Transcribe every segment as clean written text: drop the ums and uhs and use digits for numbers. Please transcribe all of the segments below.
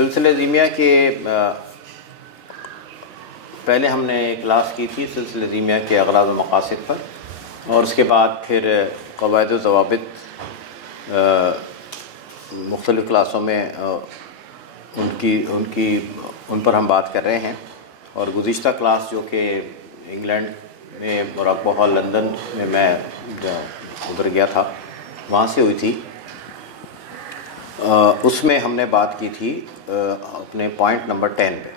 सिलसिले ज़ीमिया के पहले हमने क्लास की थी सिलसिले ज़ीमिया के अग़राज़ व मक़ासिद पर, और उसके बाद फिर क़वाइद व ज़वाबित मुख्तलिफ़ क्लासों में उन पर हम बात कर रहे हैं। और गुज़िश्ता क्लास जो कि इंग्लैंड में मोरक्को हॉल लंदन में मैं उधर गया था, वहाँ से हुई थी, उसमें हमने बात की थी अपने पॉइंट नंबर 10 पे,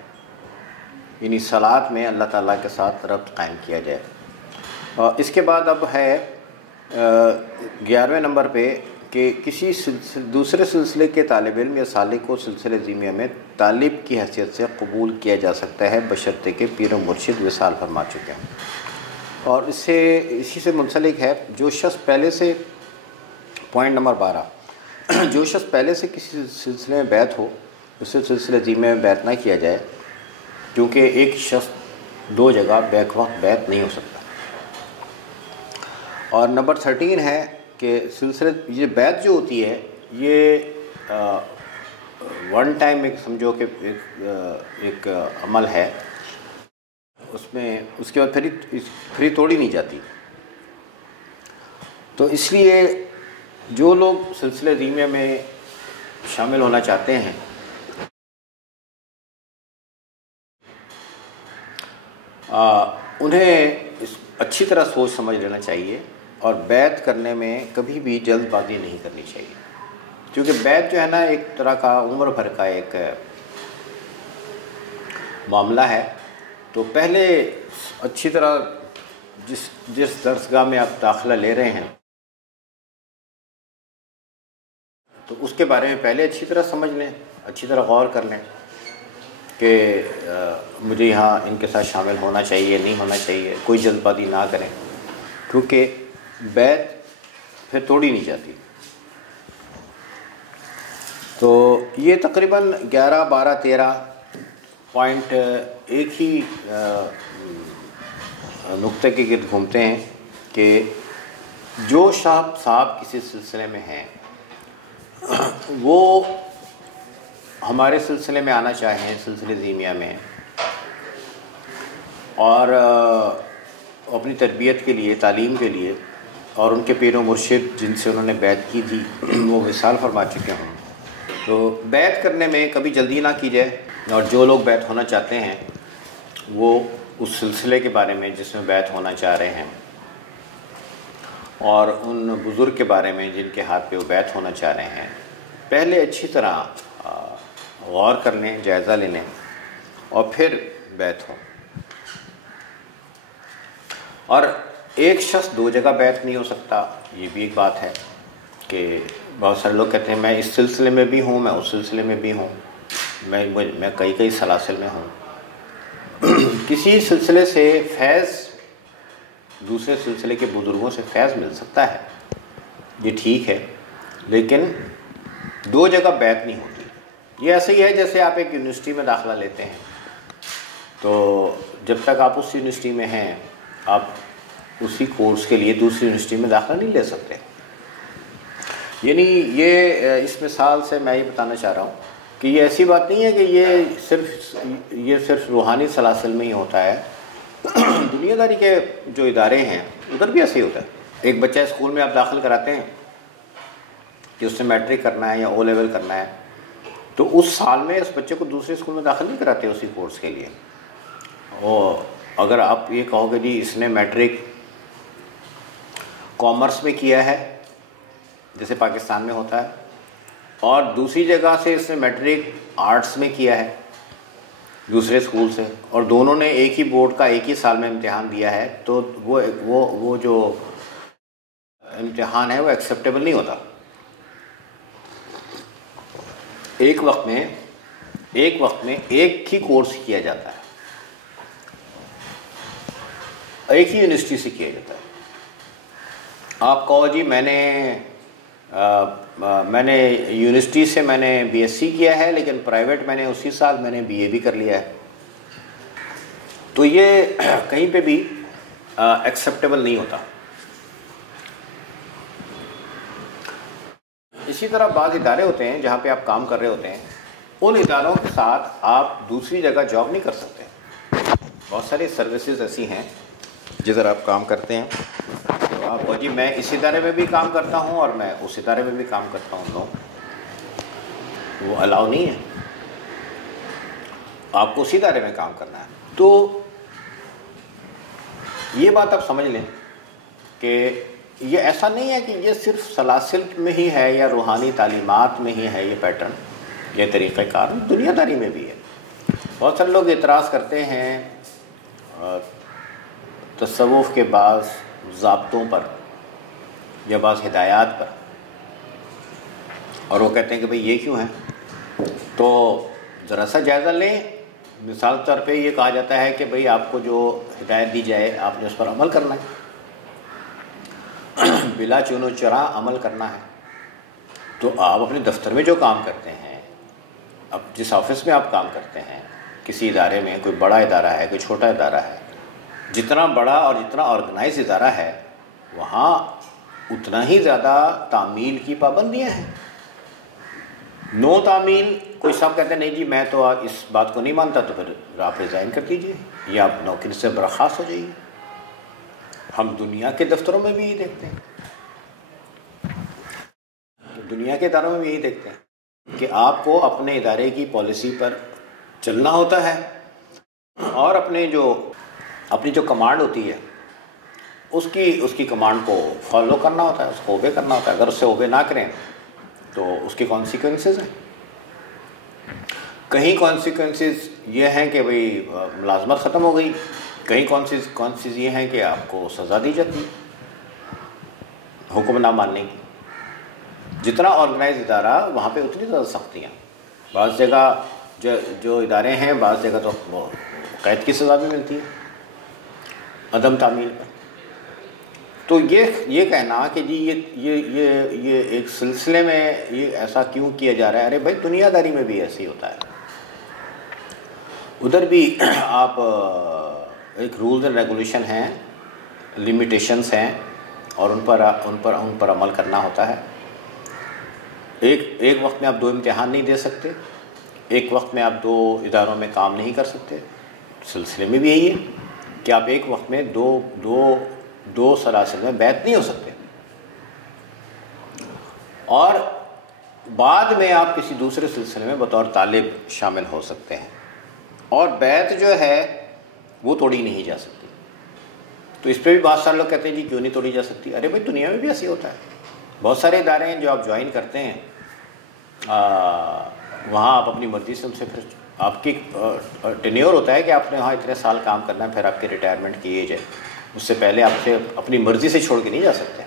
यानी सलात में अल्लाह ताला के साथ रब्त कायम किया जाए। और इसके बाद अब है 11वें नंबर पे कि किसी दूसरे सिलसिले के तालिब इल्म या सालिक को सिलसिले ज़ीमिया में तालिब की हैसियत से कबूल किया जा सकता है बशर्ते के पीर व मुर्शिद विसाल फरमा चुके हैं। और इसी से मुंसलिक है जो शख्स पहले से, पॉइंट नंबर 12, जो शख्स पहले से किसी सिलसिले में बैत हो उसे सिलसिले ज़ीमिया में बैत ना किया जाए, क्योंकि एक शख्स दो जगह बैक वक्त बैत नहीं हो सकता। और नंबर 13 है कि सिलसिले ये बैत जो होती है ये वन टाइम एक समझो कि एक अमल है, उसमें उसके बाद फिर तोड़ी नहीं जाती। तो इसलिए जो लोग सिलसिले ज़ीमिया में शामिल होना चाहते हैं उन्हें अच्छी तरह सोच समझ लेना चाहिए और बैत करने में कभी भी जल्दबाजी नहीं करनी चाहिए, क्योंकि बैत जो है ना एक तरह का उम्र भर का एक मामला है। तो पहले अच्छी तरह जिस दर्सगाह में आप दाखिला ले रहे हैं तो उसके बारे में पहले अच्छी तरह समझ लें, अच्छी तरह गौर कर लें कि मुझे यहाँ इनके साथ शामिल होना चाहिए नहीं होना चाहिए। कोई जल्दबाजी ना करें, क्योंकि बैत फिर तोड़ी नहीं जाती। तो ये तकरीबन 11, 12, 13 पॉइंट एक ही नुक्ते के गिर्द घूमते हैं कि जो साहब किसी सिलसिले में हैं वो हमारे सिलसिले में आना चाहें, सिलसिले ज़ीमिया में, और अपनी तरबियत के लिए, तालीम के लिए, और उनके पीर व मुर्शिद जिनसे उन्होंने बैत की थी वो विसाल फरमा चुके हों, तो बैत करने में कभी जल्दी ना की जाए। और जो लोग बैत होना चाहते हैं वो उस सिलसिले के बारे में जिसमें बैत होना चाह रहे हैं और उन बुज़ुर्ग के बारे में जिनके हाथ पे वो बैत होना चाह रहे हैं पहले अच्छी तरह गौर कर लें, जायज़ा ले लें और फिर बैत हो। और एक शख्स दो जगह बैत नहीं हो सकता, ये भी एक बात है कि बहुत सारे लोग कहते हैं मैं इस सिलसिले में भी हूँ, मैं उस सिलसिले में भी हूँ, मैं कई सलासिल में हूँ। किसी सिलसिले से फैज़, दूसरे सिलसिले के बुज़ुर्गों से फैज़ मिल सकता है, ये ठीक है, लेकिन दो जगह बैत नहीं होती। ये ऐसे ही है जैसे आप एक यूनिवर्सिटी में दाखिला लेते हैं, तो जब तक आप उस यूनिवर्सिटी में हैं आप उसी कोर्स के लिए दूसरी यूनिवर्सिटी में दाखिला नहीं ले सकते। यानी ये इस मिसाल से मैं ये बताना चाह रहा हूँ कि ये ऐसी बात नहीं है कि ये सिर्फ रूहानी सलासिल में ही होता है। दुनियादारी के जो इदारे हैं उधर भी ऐसे ही होता है। एक बच्चा स्कूल में आप दाखिल कराते हैं कि उसने मैट्रिक करना है या ओ लेवल करना है, तो उस साल में उस बच्चे को दूसरे स्कूल में दाखिल नहीं कराते उसी कोर्स के लिए। और अगर आप ये कहोगे जी इसने मैट्रिक कॉमर्स में किया है जैसे पाकिस्तान में होता है, और दूसरी जगह से इसने मैट्रिक आर्ट्स में किया है दूसरे स्कूल से, और दोनों ने एक ही बोर्ड का एक ही साल में इम्तिहान दिया है, तो वो जो इम्तिहान है वो एक्सेप्टेबल नहीं होता। एक वक्त में एक ही कोर्स किया जाता है, एक ही यूनिवर्सिटी से किया जाता है। आप कहो जी मैंने यूनिवर्सिटी से मैंने बीएससी किया है, लेकिन प्राइवेट मैंने उसी साल मैंने बीए भी कर लिया है, तो ये कहीं पे भी एक्सेप्टेबल नहीं होता। इसी तरह बाज़ इदारे होते हैं जहाँ पे आप काम कर रहे होते हैं उन इदारों के साथ आप दूसरी जगह जॉब नहीं कर सकते। बहुत सारी सर्विसेज ऐसी हैं जिधर आप काम करते हैं तो आप जी मैं इस इदारे में भी काम करता हूँ और मैं उस इदारे में भी काम करता हूँ, नो, वो अलाउ नहीं है, आपको उसी इदारे में काम करना है। तो ये बात आप समझ लें कि ये ऐसा नहीं है कि ये सिर्फ सलासिल में ही है या रूहानी तालीमात में ही है, ये पैटर्न, ये तरीक़ाकार दुनियादारी में भी है। बहुत सारे लोग इतराज़ करते हैं तसव्वुफ़ के बाज़ ज़ाब्तों पर या बाज़ हिदायत पर, और वो कहते हैं कि भाई ये क्यों है। तो ज़रा सा जायज़ा लें। मिसाल के तौर पे ये कहा जाता है कि भाई आपको जो हिदायत दी जाए आपने उस पर अमल करना है, बिला चुनो चरा अमल करना है। तो आप अपने दफ्तर में जो काम करते हैं, अब जिस ऑफिस में आप काम करते हैं, किसी इदारे में, कोई बड़ा इदारा है कोई छोटा इदारा है, जितना बड़ा और जितना ऑर्गेनाइज इदारा है वहाँ उतना ही ज़्यादा तामील की पाबंदियाँ हैं। नो तामील, कोई सब कहते हैं नहीं जी मैं तो इस बात को नहीं मानता, तो फिर आप रिज़ाइन कर दीजिए या आप नौकरी से बर्खास्त हो जाइए। हम दुनिया के दफ्तरों में भी यही देखते हैं, दुनिया के इदारों में भी यही देखते हैं कि आपको अपने इदारे की पॉलिसी पर चलना होता है और अपनी जो कमांड होती है उसकी कमांड को फॉलो करना होता है, उसको ओबे करना होता है। अगर उससे ओबे ना करें तो उसके कॉन्सिक्वेंसेस हैं। कहीं कॉन्सिक्वेंसेस ये हैं कि भाई मुलाजमत ख़त्म हो गई, कहीं कॉन्सिक्वेंसेस ये हैं कि आपको सज़ा दी जाती है हुक्म ना मानने की। जितना ऑर्गेनाइज इदारा वहाँ पे उतनी ज़्यादा सख्तियाँ। बाज़ जगह जो इदारे हैं, बाज़ जगह तो कैद की सज़ा भी मिलती है अदम तामील पर। तो ये कहना कि जी ये एक सिलसिले में ये ऐसा क्यों किया जा रहा है, अरे भाई दुनियादारी में भी ऐसे ही होता है। उधर भी आप एक रूल्स एंड रेगुलेशन हैं, लिमिटेशंस हैं और उन पर अमल करना होता है। एक वक्त में आप 2 इम्तिहान नहीं दे सकते, एक वक्त में आप 2 इदारों में काम नहीं कर सकते। सिलसिले में भी यही है कि आप एक वक्त में दो सलासिल में बैत नहीं हो सकते और बाद में आप किसी दूसरे सिलसिले में बतौर तालिब शामिल हो सकते हैं, और बैत जो है वो तोड़ी नहीं जा सकती। तो इस पर भी बहुत सारे लोग कहते हैं जी क्यों नहीं तोड़ी जा सकती। अरे भाई दुनिया में भी ऐसे होता है। बहुत सारे इदारे हैं जो आप ज्वाइन करते हैं, वहाँ आप अपनी मर्ज़ी से उनसे फिर आपकी टेन्योर होता है कि आपने वहाँ इतने साल काम करना है, फिर आपकी रिटायरमेंट की एज है। उससे पहले आपसे अपनी मर्ज़ी से छोड़ के नहीं जा सकते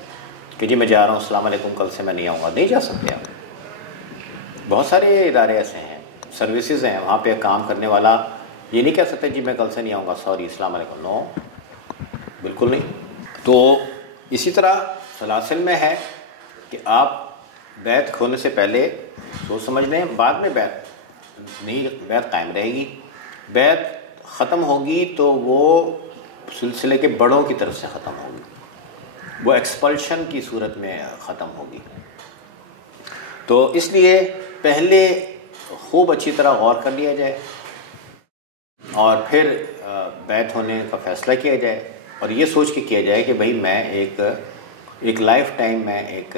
कि जी मैं जा रहा हूँ अस्सलाम वालेकुम कल से मैं नहीं आऊँगा, नहीं जा सकते आप। बहुत सारे इदारे ऐसे हैं, सर्विसेज हैं, वहाँ पे काम करने वाला ये नहीं कह सकते जी मैं कल से नहीं आऊँगा, सॉरी अस्सलाम वालेकुम, नो, बिल्कुल नहीं। तो इसी तरह सलासिल में है कि आप बैत खोने से पहले सोच समझ लें, बाद में बैत कायम रहेगी। बैत ख़त्म होगी तो वो सिलसिले के बड़ों की तरफ से ख़त्म होगी, वो एक्सपल्शन की सूरत में ख़त्म होगी। तो इसलिए पहले खूब अच्छी तरह गौर कर लिया जाए और फिर बैत होने का फ़ैसला किया जाए और ये सोच के किया जाए कि भाई मैं एक लाइफ टाइम में एक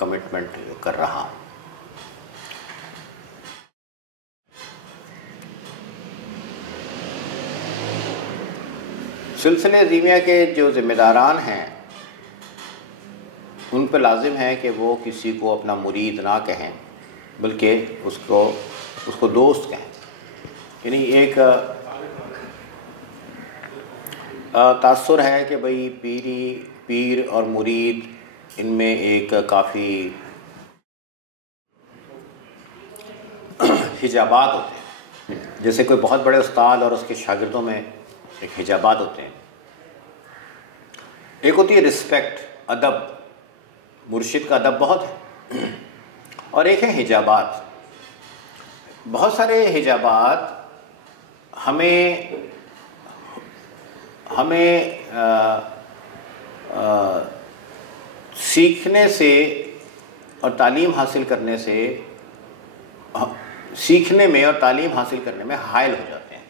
कमिटमेंट कर रहा हूँ। सिलसिले ज़ीमिया के जो ज़िम्मेदारान हैं उन पर लाजिम है कि वो किसी को अपना मुरीद ना कहें, बल्कि उसको दोस्त कहें। यानी एक तासुर है कि भाई पीर और मुरीद इनमें एक काफ़ी हिजाबात होते हैं। जैसे कोई बहुत बड़े उस्ताद और उसके शागिर्दों में एक हिजाबात होते हैं। एक होती है रिस्पेक्ट, अदब, मुर्शिद का अदब बहुत है, और एक है हिजाबात। बहुत सारे हिजाबात हमें सीखने से और तालीम हासिल करने से सीखने में और तालीम हासिल करने में हायल हो जाते हैं।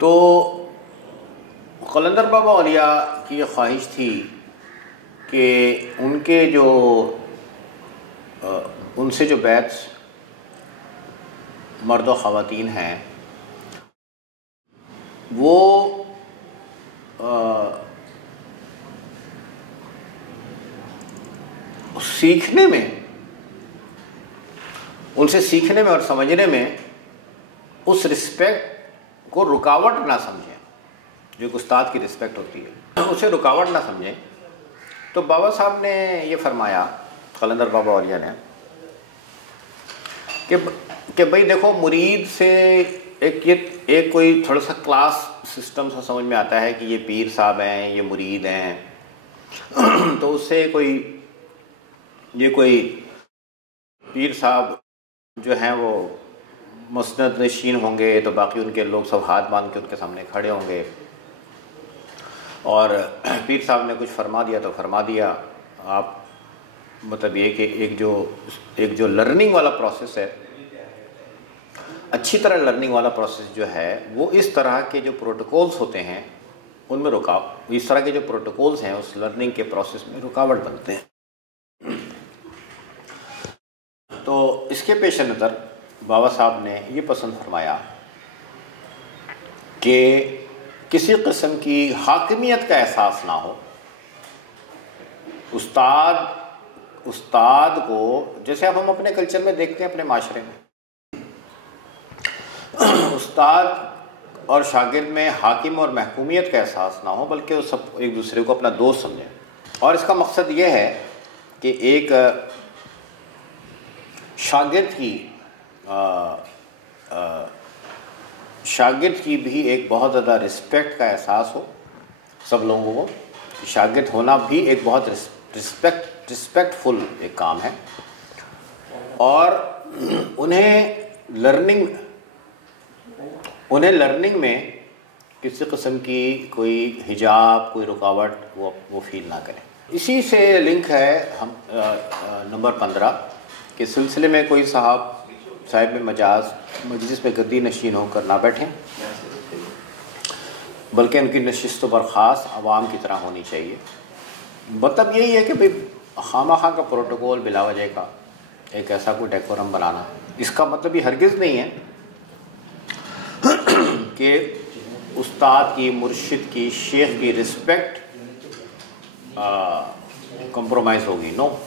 तो कलंदर बाबा औलिया की ये ख्वाहिश थी कि उनके जो उनसे जो बैच मर्द व ख़वातीन हैं वो सीखने में, उनसे सीखने में और समझने में उस रिस्पेक्ट को रुकावट ना समझें, जो एक उस्ताद की रिस्पेक्ट होती है उसे रुकावट ना समझें। तो बाबा साहब ने ये फरमाया, कलंदर बाबा औलिया ने, कि भाई देखो, मुरीद से एक कोई थोड़ा सा क्लास सिस्टम सा समझ में आता है कि ये पीर साहब हैं, ये मुरीद हैं तो उससे कोई पीर साहब जो हैं वो मसनद नशीन होंगे तो बाकी उनके लोग सब हाथ बांध के उनके सामने खड़े होंगे, और पीर साहब ने कुछ फरमा दिया तो फरमा दिया। आप मतलब ये कि एक जो लर्निंग वाला प्रोसेस है, अच्छी तरह लर्निंग वाला प्रोसेस जो है वो इस तरह के जो प्रोटोकॉल्स होते हैं उनमें इस तरह के जो प्रोटोकॉल्स हैं उस लर्निंग के प्रोसेस में रुकावट बनते हैं। तो इसके पेश नज़र बाबा साहब ने ये पसंद फरमाया कि किसी किस्म की हाकिमियत का एहसास ना हो। उस्ताद को, जैसे अब हम अपने कल्चर में देखते हैं, अपने माशरे में उस्ताद और शागिर्द में हाकिम और महकूमियत का एहसास ना हो, बल्कि वो सब एक दूसरे को अपना दोस्त समझें। और इसका मकसद ये है कि एक शागिर्द की भी एक बहुत ज़्यादा रिस्पेक्ट का एहसास हो सब लोगों को। शागिर्द होना भी एक बहुत रिस्पेक्टफुल एक काम है, और उन्हें लर्निंग में किसी किस्म की कोई हिजाब, कोई रुकावट वो फील ना करें। इसी से लिंक है हम नंबर 15 के सिलसिले में कोई साहिब में मजलिस में गद्दी नशीन होकर ना बैठें, बल्कि उनकी नशिस्त बर्खास्त आवाम की तरह होनी चाहिए। मतलब यही है कि भाई खामा-खा का प्रोटोकॉल बिला वजह का एक ऐसा कोई डेकोरम बनाना, इसका मतलब ये हरगिज़ नहीं है कि उस्ताद की, मुर्शिद की, शेख की रिस्पेक्ट कंप्रोमाइज़ होगी। नो,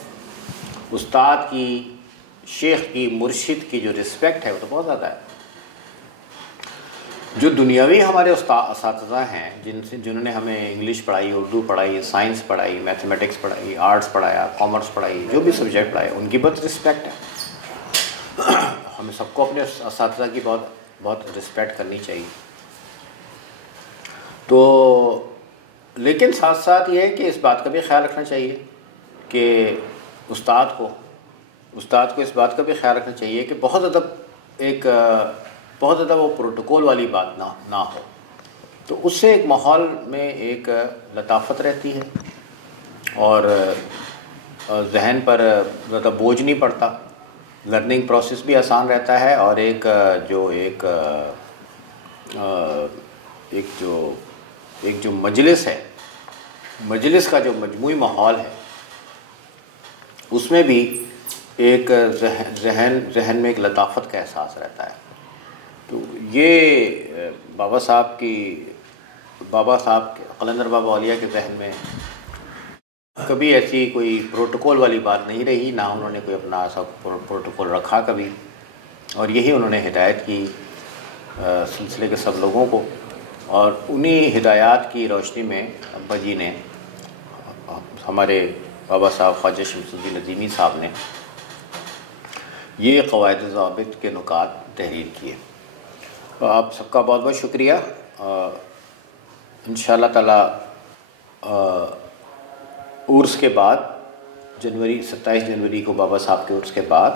उस्ताद की, शेख की, मुर्शिद की जो रिस्पेक्ट है वो तो बहुत ज़्यादा है। जो दुनियावी हमारे उस्ताद हैं, जिन्होंने हमें इंग्लिश पढ़ाई, उर्दू पढ़ाई, साइंस पढ़ाई, मैथमेटिक्स पढ़ाई, आर्ट्स पढ़ाया, कॉमर्स पढ़ाई, जो भी सब्जेक्ट पढ़ाए, उनकी बहुत रिस्पेक्ट है। हमें सबको अपने उस्ताद की बहुत रिस्पेक्ट करनी चाहिए। तो लेकिन साथ साथ ये है कि इस बात का भी ख्याल रखना चाहिए कि उस्ताद को इस बात का भी ख्याल रखना चाहिए कि बहुत ज़्यादा वो प्रोटोकॉल वाली बात ना हो। तो उससे एक माहौल में एक लताफत रहती है और जहन पर ज़्यादा बोझ नहीं पड़ता, लर्निंग प्रोसेस भी आसान रहता है, और एक जो मजलिस है, मजलिस का जो मजमूई माहौल है, उसमें भी एक जहन में एक लताफत का एहसास रहता है। तो ये बाबा साहब कलंदर बाबा औलिया के जहन में कभी ऐसी कोई प्रोटोकॉल वाली बात नहीं रही, ना उन्होंने कोई अपना ऐसा प्रोटोकॉल रखा कभी, और यही उन्होंने हिदायत की सिलसिले के सब लोगों को। और उन्हीं हिदायत की रोशनी में अब्बा जी ने, हमारे बाबा साहब ख्वाजा शमसुद्दीन नज़ीमी साहब ने ये क़वाइद ज़ाबित के नुकात तहरीर किए। तो आप सबका बहुत बहुत शुक्रिया। इंशाअल्लाह ताला उर्स के बाद 27 जनवरी को बाबा साहब के उर्स के बाद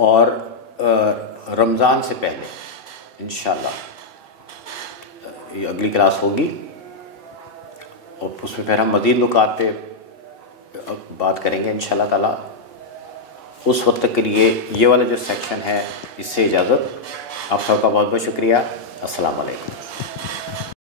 और रमज़ान से पहले इंशाअल्लाह ये अगली क्लास होगी, और उसमें फिर हम मज़ीद नुकात पे बात करेंगे इंशाअल्लाह ताला। उस वक्त के लिए ये वाला जो सेक्शन है इससे इजाज़त। आप सबका बहुत बहुत शुक्रिया। अस्सलाम वालेकुम।